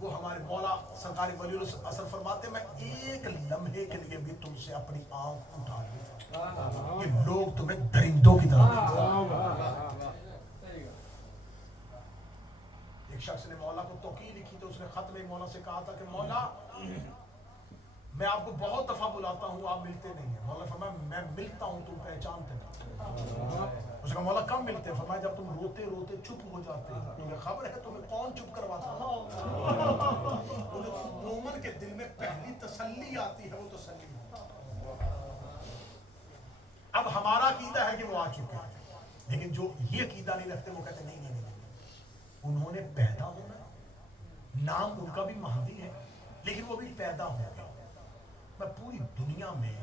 وہ ہمارے مولا سرکار ولی العصر فرماتے ہیں میں ایک لمحے کے لیے بھی تم سے اپنی آنکھ اٹھا لوں کہ لوگ تمہیں درندوں کی طرح ایک شخص نے مولا کو توقیر لکھی تو اس نے خط میں مولا سے کہا تھا کہ مولا میں آپ کو بہت دفعہ بلاتا ہوں آپ ملتے نہیں ہیں۔ مولا فرمایا میں ملتا ہوں تم پہچانتے نہیں۔ اس کا مولا کم ملتے ہیں؟ فرمایا جب تم روتے روتے چپ ہو جاتے ہیں، تمہیں خبر ہے تمہیں کون چپ کرواتا ہے؟ مومن کے دل میں پہلی تسلی آتی ہے وہ تسلی ہے۔ اب ہمارا عقیدہ ہے کہ وہ آ چکے ہیں، لیکن جو یہ عقیدہ نہیں رکھتے وہ کہتے نہیں نہیں نہیں، انہوں نے پیدا ہونا، نام ان کا بھی مہدی ہے لیکن وہ بھی پیدا ہو گیا۔ میں پوری دنیا میں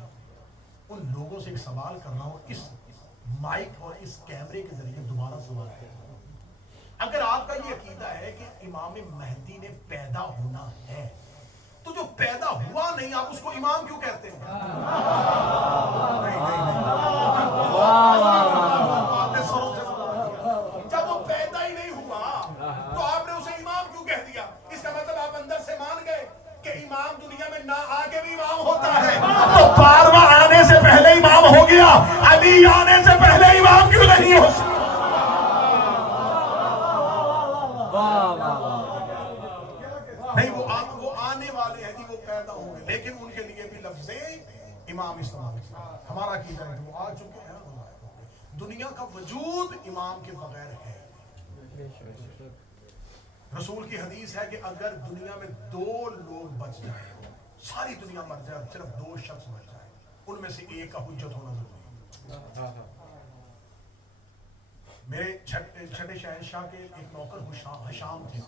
ان لوگوں سے ایک سوال کر رہا ہوں، اس مائک اور اس کیمرے کے ذریعے دوبارہ سوال کر رہا ہوں، اگر آپ کا یہ عقیدہ ہے کہ امام مہدی نے پیدا ہونا ہے تو جو پیدا ہوا نہیں آپ اس کو امام کیوں کہتے ہیں؟ جب وہ پیدا ہی نہیں ہوا تو آپ نے اسے امام کیوں کہہ دیا؟ اس کا مطلب آپ اندر سے مان گئے کہ امام دنیا میں نہ آ کے بھی امام ہوتا ہے، تو 12واں آنے سے پہلے امام ہو گیا، علی آنے سے پہلے امام کیوں نہیں ہو سکتا؟ نہیں وہ آنے والے ہیں جی، وہ پیدا ہوں گے، لیکن ان کے لیے بھی لفظ امام استعمال کیا۔ ہمارا عقیدہ ہے کہ وہ آ چکے ہیں، دنیا کا وجود امام کے بغیر ہے۔ رسول کی حدیث ہے کہ اگر دنیا میں 2 لوگ بچ جائیں، ساری دنیا مر جائے، صرف 2 شخص بچ جائیں، ان میں سے ایک کا حجت ہونا ضروری ہے۔ میرے چھٹے شہنشاہ کے ایک نوکر حشام تھے،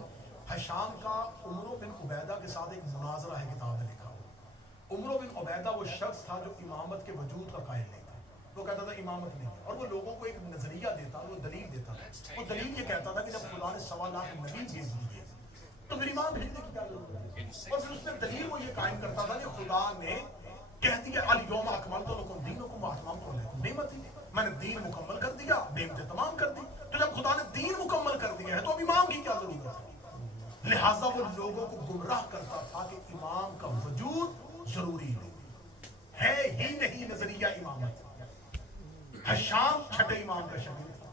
حشام کا عمرو بن عبیدہ کے ساتھ ایک مناظرہ ہے، کتاب میں لکھا ہوا۔ عمرو بن عبیدہ وہ شخص تھا جو امامت کے وجود کا قائل نہیں تھا، وہ کہتا تھا امامت نہیں ہے، اور وہ لوگوں کو ایک نظریہ دیتا، وہ دلیل دیتا تھا۔ وہ دلیل یہ کہتا تھا کہ جب خدا نے 1.25 لاکھ نبی بھیج دیے تو پھر امام بھیجنے کی کیا ضرورت ہے؟ اور پھر اس میں دلیل وہ یہ قائم کرتا تھا کہ خدا نے کہہ دیا الیوم اکملت لکم دینکم واتممت علیکم نعمتی، میں نے دین مکمل کر دیا، نعمتیں تمام کر دی۔ تو جب خدا نے دین مکمل کر دیا ہے تو اب امام کی کیا ضرورت ہے؟ لہٰذا وہ لوگوں کو گمراہ کرتا تھا کہ امام کا وجود ضروری ہے ہی نہیں نظریہ امامت۔ حشام چھٹے امام کا شاگرد تھا،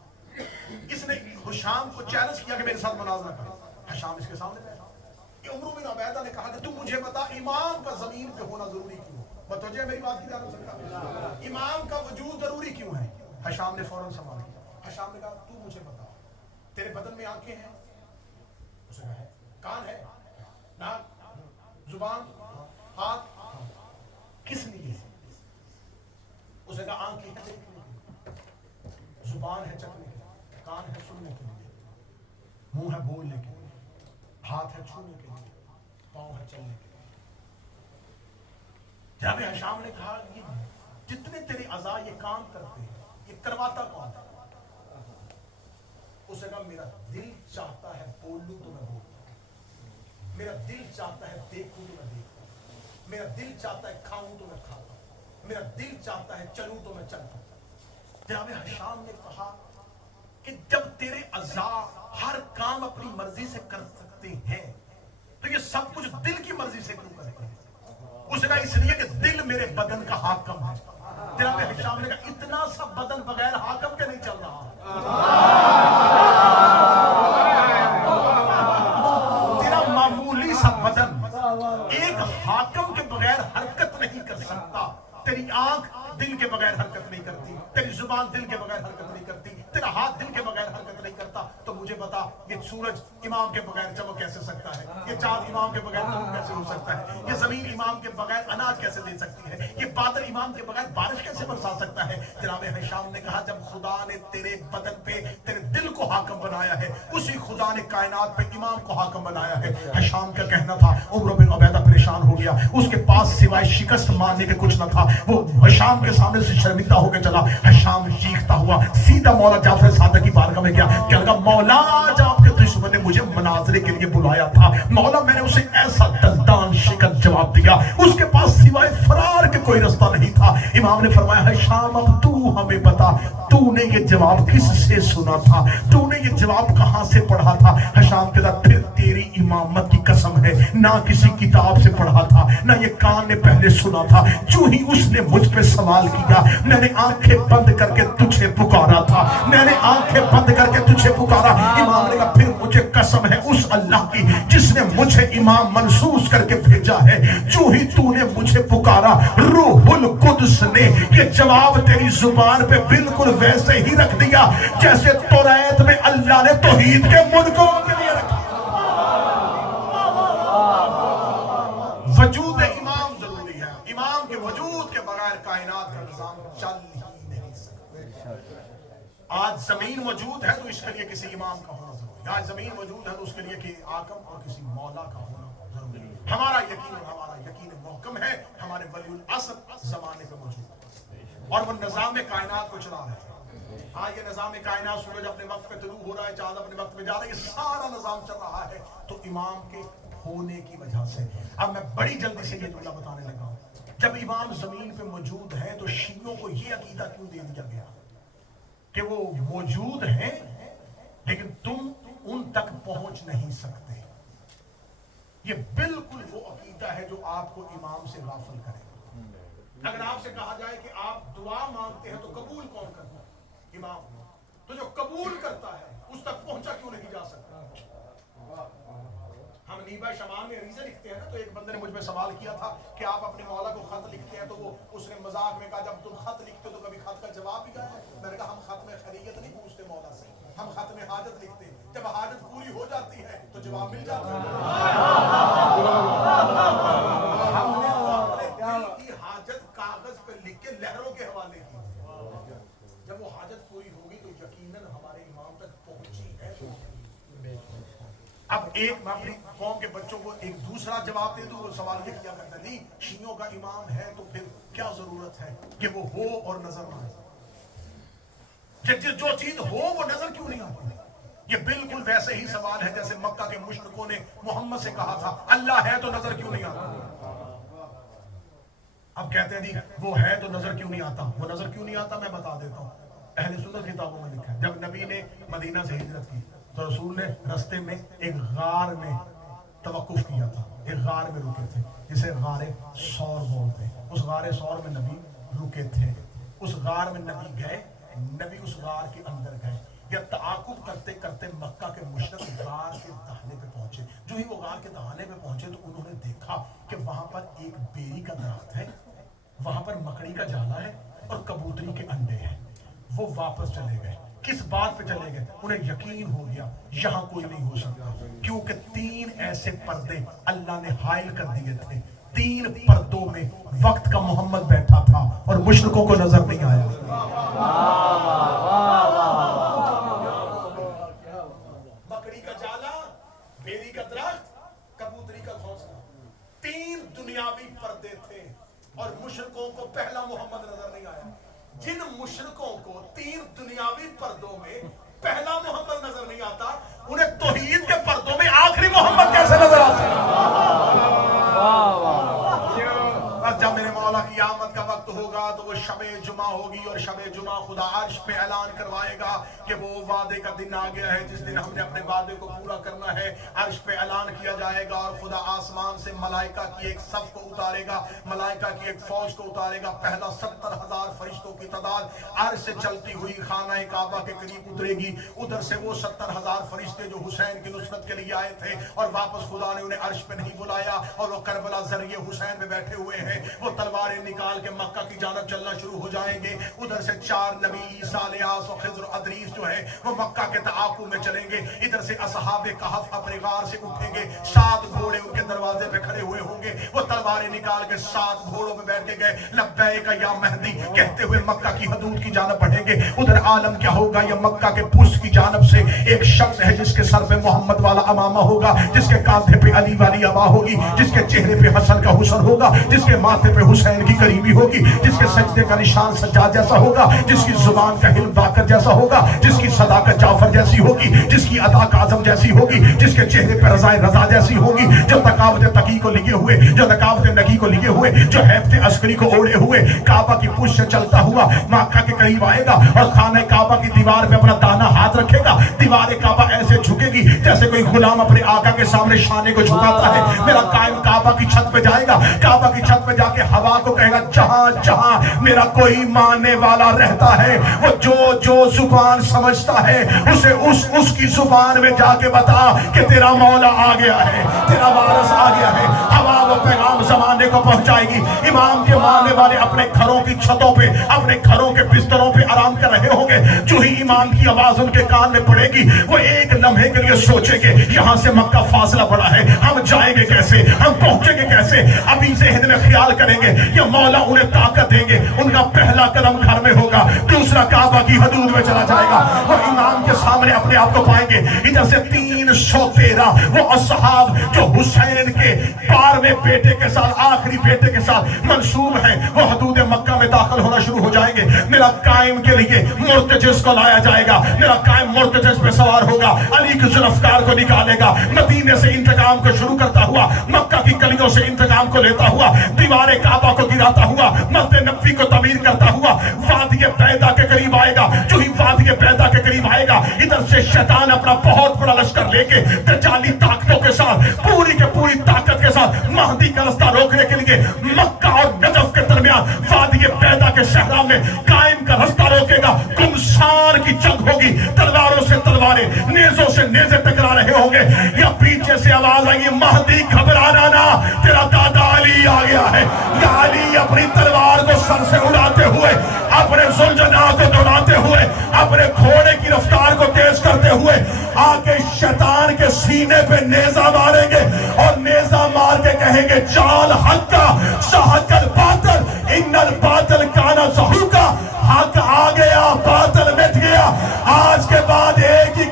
اس نے حشام کو چیلنج کیا کہ میرے ساتھ مناظرہ کر۔ حشام اس کے سامنے بیٹھا، عمرو بن عبیدہ نے کہا کہ تم مجھے بتا امام کا زمین پہ ہونا ضروری کیوں ہے؟ متوجہ میری بات کی جانب سکتا، امام کا وجود ضروری کیوں ہے؟ حشام نے فوراً سوال کیا، حشام نے کہا تو مجھے بتا، تیرے بدن میں آنکھیں ہیں؟ اس نے کہا ہے۔ کان ہے؟ ناک؟ زبان؟ ہاتھ؟ کس لیے؟ اس نے کہا آنکھیں ہیں دیکھنے کے لیے، زبان ہے چکنے کے لیے، کان ہے سننے کے لیے، منہ ہے بولنے کے لیے، ہاتھ ہے چھونے کے لیے، پاؤں ہے چلنے کے لیے۔ جناب حشام نے کہا یہ جتنے تیرے اعضاء یہ کام کرتے ہیں یہ کرواتا کون ہے؟ اس نے کہا میرا دل چاہتا ہے بولوں تو میں بولوں، میرا دل چاہتا ہے دیکھوں تو میں دیکھتا ہوں، میرا دل چاہتا ہے کھاؤں تو میں کھاتا ہوں، میرا دل چاہتا ہے چلوں تو میں چلتا ہوں۔ جناب حشام نے کہا کہ جب تیرے اعضاء ہر کام اپنی مرضی سے کر سکتے ہیں تو یہ سب کچھ دل کی مرضی سے کیوں کرتے ہیں؟ اس نے کہا اس لیے کہ دل میرے بدن کا حاکم ہے۔ جناب حشام نے کہا اتنا سا بدن بغیر حاکم کے نہیں چل رہا، تیرا معمولی سا بدن ایک حاکم کے بغیر حرکت نہیں کر سکتا۔ تیری آنکھ دل کے بغیر حرکت نہیں کرتی، تیری زبان دل کے بغیر حرکت نہیں کرتی، تیرا ہاتھ دل کے بغیر حرکت نہیں کرتا۔ تو مجھے بتا یہ سورج امام کے بغیر چمک کیسے سکتا ہے؟ یہ چاند امام کے بغیر چمک کیسے ہو سکتا ہے؟ یہ زمین امام کے بغیر اناج کیسے دے سکتی ہے؟ یہ بادل امام کے بغیر بارش کیسے برسا سکتا ہے؟ جناب حشام نے کہا جب خدا نے تیرے بدن پہ تیرے دل کو حاکم بنایا ہے اسی خدا نے کائنات پہ امام کو حاکم بنایا ہے۔ حشام کا کہنا تھا، عمرو بن عبیدہ پریشان ہو گیا، اس کے پاس سوائے شکست ماننے کے کچھ نہ تھا، وہ حشام کے سامنے سے شرمندہ ہو کے چلا۔ حشام چیختا ہوا سیدھا مولا جعفر صادق کی بارگاہ میں گیا، کہنے لگا مولا آج آپ کے دشمن نے مجھے مناظرے کے لیے بلایا تھا، مولا میں نے اسے ایسا دلدان شکن جواب دیا، اس کے پاس سوائے فرار کے کوئی رستہ نہیں تھا۔ امام نے فرمایا حشام اب تو ہمیں بتا تو نے یہ جواب کس سے سنا تھا، تو نے یہ جواب کہاں سے پڑھا تھا؟ حشام کہتا پھر تیری امامت کی قسم ہے نہ کسی کتاب سے پڑھا تھا نہ یہ کان نے پہلے سنا تھا، جو ہی اس نے مجھ پہ سوال کیا میں نے آنکھیں بند کر کے تجھے پکارا تھا، میں نے آنکھیں بند کر کے تجھے پکارا۔ امام نے کہا پھر مجھے قسم ہے اس اللہ کی جس نے مجھے امام منصوص کر کے بھیجا ہے، جو ہی تو نے مجھے پکارا روح القدس نے یہ جواب تیری زبان پہ بالکل ویسے ہی رکھ دیا جیسے توریت میں اللہ نے توحید کے منکروں کے لیے رکھا۔ وجود امام ضروری ہے، امام کے وجود کے بغیر کائنات کا نظام چل ہی نہیں سکتا۔ آج زمین موجود ہے تو اس کے لیے کسی امام کا ہونا ضروری ہے، آج زمین موجود ہے تو اس کے لیے کہ آقم اور کسی مولا کا ہونا ضروری ہے۔ ہمارا یقین محکم ہے، ہمارے ولی العصر زمانے پہ موجود ہے اور وہ نظام کائنات کو چلا رہے ہیں۔ ہاں یہ نظام کائنات، سورج اپنے وقت پہ طلوع ہو رہا ہے، چاند اپنے وقت پہ جا رہا ہے، یہ سارا نظام چل رہا ہے تو امام کے ہونے کی وجہ سے۔ اب میں بڑی جلدی سے یہ جملہ بتانے لگا ہوں، جب امام زمین پہ موجود ہے تو شیعوں کو یہ عقیدہ کیوں دے دیا گیا کہ وہ موجود ہیں لیکن تم ان تک پہنچ نہیں سکتے؟ یہ بالکل وہ عقیدہ ہے جو آپ کو امام سے غافل کرے گا۔ اگر آپ سے کہا جائے کہ آپ دعا مانگتے ہیں تو قبول کون کرتا ہے؟ امام۔ تو جو قبول کرتا ہے اس تک پہنچا کیوں نہیں جا سکتا؟ ہم نیبہ شمال میں عریضے لکھتے ہیں نا، تو ایک بندے نے مجھ میں سوال کیا تھا کہ آپ اپنے مولا کو خط لکھتے ہیں، تو وہ اس نے مذاق میں کہا جب تم خط لکھتے ہو تو کبھی خط کا جواب بھی آیا ہے؟ میں نے کہا ہم خط میں خیریت نہیں پوچھتے مولا سے، ہم خط میں حاجت لکھتے ہیں، جب حاجت پوری ہو جاتی ہے تو جواب مل جاتا ہے۔ ہم نے اپنے دل کی حاجت کاغذ پہ لکھ کے لہروں کے حوالے کی، جب وہ حاجت پوری ہوگی تو یقیناً ہمارے امام تک پہنچی ہے۔ اب ایک میں اپنی قوم کے بچوں کو ایک دوسرا جواب دے دوں، وہ سوال یہ کیا کرتا نہیں شیعوں کا امام ہے تو پھر کیا ضرورت ہے کہ وہ ہو اور نظر نہ آئے؟ جو چیز ہو وہ نظر کیوں نہیں آتی؟ یہ بالکل ویسے ہی سوال ہے جیسے مکہ کے مشرکوں نے محمد سے کہا تھا اللہ ہے تو نظر کیوں نہیں آتا؟ اب کہتے ہیں جی وہ ہے تو نظر کیوں نہیں آتا؟ وہ نظر کیوں نہیں آتا میں بتا دیتا ہوں. اہل سنت کتابوں میں لکھا ہے جب نبی نے مدینہ سے ہجرت کی تو رسول نے رستے میں ایک غار میں توقف کیا تھا. ایک غار میں رکے تھے جسے غار ثور بولتے ہیں. اس غار ثور میں نبی رکے تھے. اس غار میں نبی گئے. نبی اس غار کے اندر گئے. یا تعاقب کرتے کرتے مکہ کے مشرق غار کے دہانے پہ پہنچے. جو ہی وہ غار کے دہانے پہ پہنچے تو انہوں نے دیکھا کہ وہاں پر ایک بیری کا درخت ہے, وہاں پر مکڑی کا جالا ہے اور کبوتری کے انڈے ہیں. وہ واپس چلے گئے. کس بات پہ چلے گئے؟ انہیں یقین ہو گیا یہاں کوئی نہیں ہو سکتا, کیونکہ 3 ایسے پردے اللہ نے حائل کر دیے تھے. 3 پردوں میں وقت کا محمد بیٹھا تھا اور مشرکوں کو نظر نہیں آیا. مکڑی کا جالا, بیری کا درخت, کبوتری کا گھونسلہ, 3 دنیاوی پردے تھے اور مشرکوں کو پہلا محمد نظر نہیں آیا. جن مشرکوں کو 3 دنیاوی پردوں میں پہلا محمد نظر نہیں آتا, انہیں توحید کے پردوں میں آخری محمد کیسے نظر آتا؟ جب میرے مولا کی آمد کا وقت ہوگا تو وہ شب جمعہ ہوگی اور شب جمعہ خدا عرش پہ اعلان کروائے گا کہ وہ وعدے کا دن آ گیا ہے جس دن ہم نے اپنے وعدے کو پورا کرنا ہے. عرش پہ اعلان کیا جائے گا اور خدا آسمان سے ملائکہ کی ایک صف کو اتارے گا, ملائکہ کی ایک فوج کو اتارے گا. پہلا 70,000 فرشتوں کی تعداد عرش سے چلتی ہوئی خانہ کعبہ کے قریب اترے گی. ادھر سے وہ 70,000 فرشتے جو حسین کی نصرت کے لیے آئے تھے اور واپس خدا نے انہیں عرش پہ نہیں بلایا اور وہ کربلا ذریعے حسین پہ بیٹھے ہوئے ہیں, وہ تلواریں نکال کے مکہ کی جانب چلنا شروع ہو جائیں گے. ادھر سے 4 نبی عیسیٰ, الیاس اور خضر ادریس جو ہے وہ مکہ کے تعاقب میں چلیں گے. ادھر سے اصحاب کہف اپنے غار سے اٹھیں گے. 7 گھوڑے ان کے دروازے پہ کھڑے ہوئے ہوں گے. وہ تلواریں نکال کے 7 گھوڑوں پہ بیٹھ کے گئے لبیک یا مہدی کہتے ہوئے مکہ کی حدود کی جانب بڑھیں گے. ادھر عالم کیا ہوگا؟ یا مکہ کے پشت کی جانب سے ایک شخص ہے جس کے سر پہ محمد والا امامہ ہوگا, جس کے کاندھے پہ علی والی عبا ہوگی, جس کے چہرے پہ حسن کا حسن ہوگا, جس کے ماتھے پہ حسین کی قریبی ہوگی, جس کے سجدے کا نشان سجاد جیسا ہوگا, جس کی زبان کا حلم باقر جیسا ہوگا, جس کی صداقت جعفر جیسی ہوگی, جس کی ادا کاظم جیسی ہوگی, جس کے چہرے پہ رضا رضا جیسی ہوگی, جو تقاوت تقی کو لیے ہوئے, جو نقاوت نقی کو لیے ہوئے, جو حیبت عسکری کو اوڑے ہوئے کعبہ کی پشت سے چلتا ہوا مکہ کے قریب آئے گا اور خانہ کعبہ کی دیوار پہ اپنا دانا ہاتھ رکھے گا. دیوار کعبہ ایسے جھکے گی جیسے کوئی غلام اپنے آقا کے سامنے شانے کو جھکاتا ہے. میرا قائم کعبہ کی چھت پہ جائے گا, کعبہ کی چھت پہ جا کے ہوا کو کہے گا جہاں جہاں میرا کوئی ماننے والا رہتا ہے وہ جو جو زبان سمجھتا ہے اسے اس کی زبان میں جا کے بتا کہ تیرا مولا آ گیا ہے, تیرا وارث آ گیا ہے. ہوا وہ پیغام زمانے کو پہنچائے گی. امام کے ماننے والے اپنے گھروں کی چھتوں پہ, اپنے گھروں کے بستروں پہ آرام کر رہے ہوں گے. جو ہی امام کی آواز ان کے کان میں پڑے گی وہ ایک لمحے کے لیے سوچیں گے یہاں سے مکہ فاصلہ بڑا ہے, ہم جائیں گے کیسے, ہم پہنچیں گے کیسے. ابھی ذہن میں خیال کریں گے یا مولا انہیں طاقت دیں گے. ان کا پہلا قدم گھر میں ہوگا, دوسرا کعبہ کی حدود میں چلا جائے گا. وہ امام کے سامنے اپنے آپ کو پائیں گے. ادھر سے 313 وہ اصحاب جو حسین کے 12ویں بیٹے کے ساتھ, آخری بیٹے کے ساتھ منسوب ہیں, وہ حدود مکہ میں داخل ہونا شروع ہو جائیں گے. میرا قائم کے لیے مرتجز کو لایا جائے گا. میرا قائم مرتجز پہ سوار ہوگا, علی کے ذوالفقار کو نکالے گا. مدینے سے انتقام کو شروع کرتا ہوا, مکہ کی گلیوں سے انتقام کو لیتا ہوا, دیوار کعبہ کو گراتا ہوا, مسجد نبوی کو تعمیر کرتا ہوا وادی بیضا کے قریب آئے گا. جو ہی وادی بیضا کے قریب آئے گا ادھر سے شیطان اپنا بہت بڑا لشکر لے کے دجالی طاقتوں کے ساتھ, پوری کے پوری طاقت کے ساتھ مہدی کا رستہ روکنے کے لیے مکہ اور نجف کے درمیان وادی بیضا کے صحرا میں قائم کا رستہ روکے گا. گمسان کی جنگ ہوگی, تلواروں سے تلواریں, نیزوں سے نیزے ٹکرا رہے ہوں گے. یا پیچھے سے آواز آئی مہدی گھبرانا نہ, تیرا دادا علی آ گیا ہے. یا علی اپنی تلوار کو سر سے اڑاتے ہوئے, اپنے ذوالجناح کو دوڑاتے ہوئے, اپنے گھوڑے کی رفتار کو تیز کرتے ہوئے آ کے شیطان کے سینے پہ نیزہ ماریں گے اور نیزہ مار کے کہیں گے چال حق کا سحق الباطل ان الباطل کانا زہوقا. حق آ گیا, باطل مٹ گیا. آج کے بعد ایک ہی